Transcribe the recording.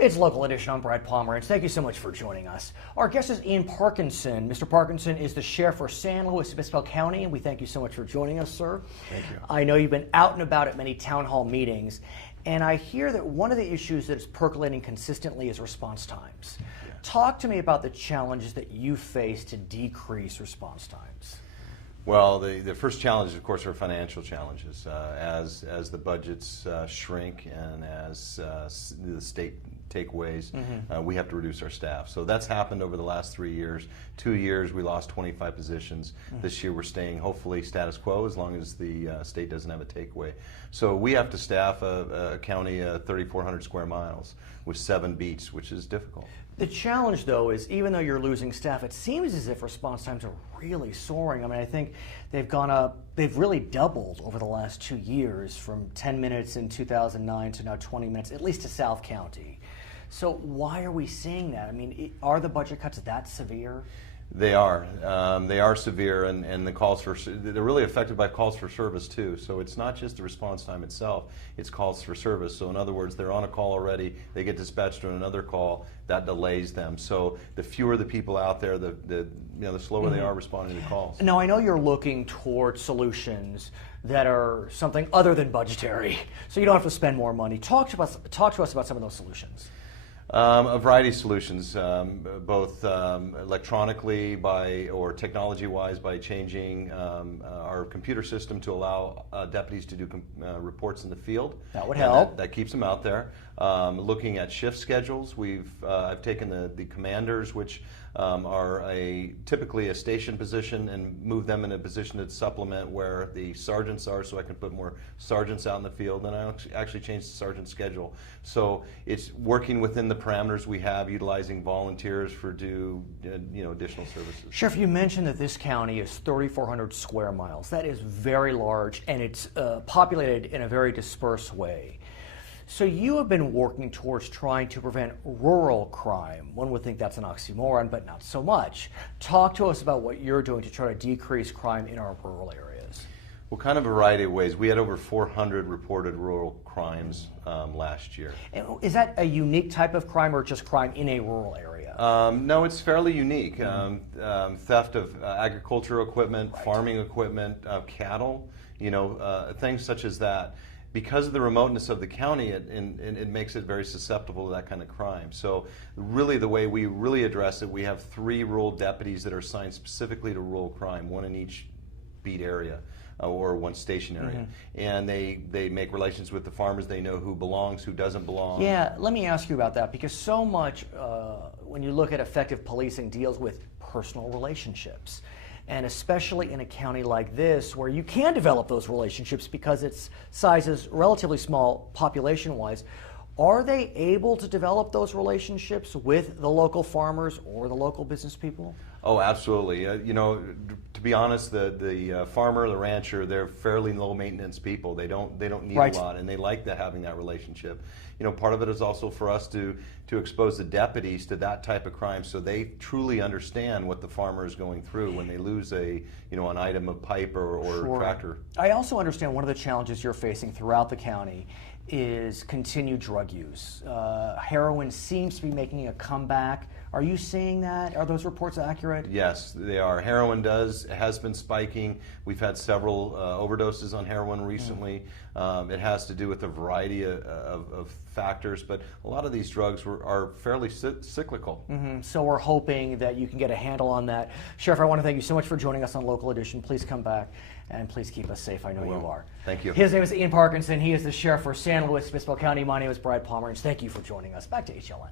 It's Local Edition. I'm Brad Pomerantz. Thank you so much for joining us. Our guest is Ian Parkinson. Mr. Parkinson is the sheriff for San Luis Obispo County, and we thank you so much for joining us, sir. Thank you. I know you've been out and about at many town hall meetings, and I hear that one of the issues that is percolating consistently is response times. Yeah. Talk to me about the challenges that you face to decrease response times. Well, the first challenge, of course, are financial challenges. As the budgets shrink and as the state takeaways, we have to reduce our staff. So that's happened over the last 3 years. 2 years, we lost 25 positions. This year, we're staying hopefully status quo as long as the state doesn't have a takeaway. So we have to staff a county 3,400 square miles with 7 beats, which is difficult. The challenge, though, is even though you're losing staff, it seems as if response times are really soaring. I mean, I think they've gone up, they've really doubled over the last 2 years from 10 minutes in 2009 to now 20 minutes, at least to South County. So why are we seeing that? I mean, are the budget cuts that severe? They are. They are severe, and the calls for they're really affected by calls for service too. So it's not just the response time itself; it's calls for service. So in other words, they're on a call already. They get dispatched to another call that delays them. So the fewer the people out there, the slower they are responding to calls. Now I know you're looking towards solutions that are something other than budgetary, so you don't have to spend more money. Talk to us about some of those solutions. A variety of solutions, both electronically or technology-wise by changing our computer system to allow deputies to do reports in the field. That would help. That keeps them out there. Looking at shift schedules, I've taken the commanders, which are typically a station position, and move them in a position to supplement where the sergeants are, so I can put more sergeants out in the field. And I actually changed the sergeant schedule. So it's working within the parameters we have, utilizing volunteers for additional services. Sheriff, you mentioned that this county is 3,400 square miles. That is very large, and it's populated in a very dispersed way. So you have been working towards trying to prevent rural crime. One would think that's an oxymoron, but not so much. Talk to us about what you're doing to try to decrease crime in our rural areas. Well, kind of a variety of ways. We had over 400 reported rural crimes last year. And is that a unique type of crime or just crime in a rural area? No, it's fairly unique. Theft of agricultural equipment, farming equipment, cattle, things such as that. Because of the remoteness of the county, it makes it very susceptible to that kind of crime. So really the way we really address it, we have 3 rural deputies that are assigned specifically to rural crime, 1 in each beat area or 1 station area. And they make relations with the farmers. They know who belongs, who doesn't belong. Yeah, let me ask you about that, because so much when you look at effective policing deals with personal relationships. And especially in a county like this, where you can develop those relationships because its size is relatively small population-wise, are they able to develop those relationships with the local farmers or the local business people? Oh, absolutely. To be honest, the farmer, the rancher, they're fairly low maintenance people. They don't need a lot, and they like having that relationship. Part of it is also for us to expose the deputies to that type of crime, so they truly understand what the farmer is going through when they lose an item of pipe or tractor. I also understand one of the challenges you're facing throughout the county is continued drug use. Heroin seems to be making a comeback. Are you seeing that? Are those reports accurate? Yes, they are. Heroin has been spiking. We've had several overdoses on heroin recently. It has to do with a variety of factors, but a lot of these drugs are fairly cyclical. So we're hoping that you can get a handle on that. Sheriff, I want to thank you so much for joining us on Local Edition. Please come back and please keep us safe. I know you are. Thank you. His name is Ian Parkinson. He is the sheriff for San Luis Obispo County. My name is Brad Pomerantz. Thank you for joining us. Back to HLN.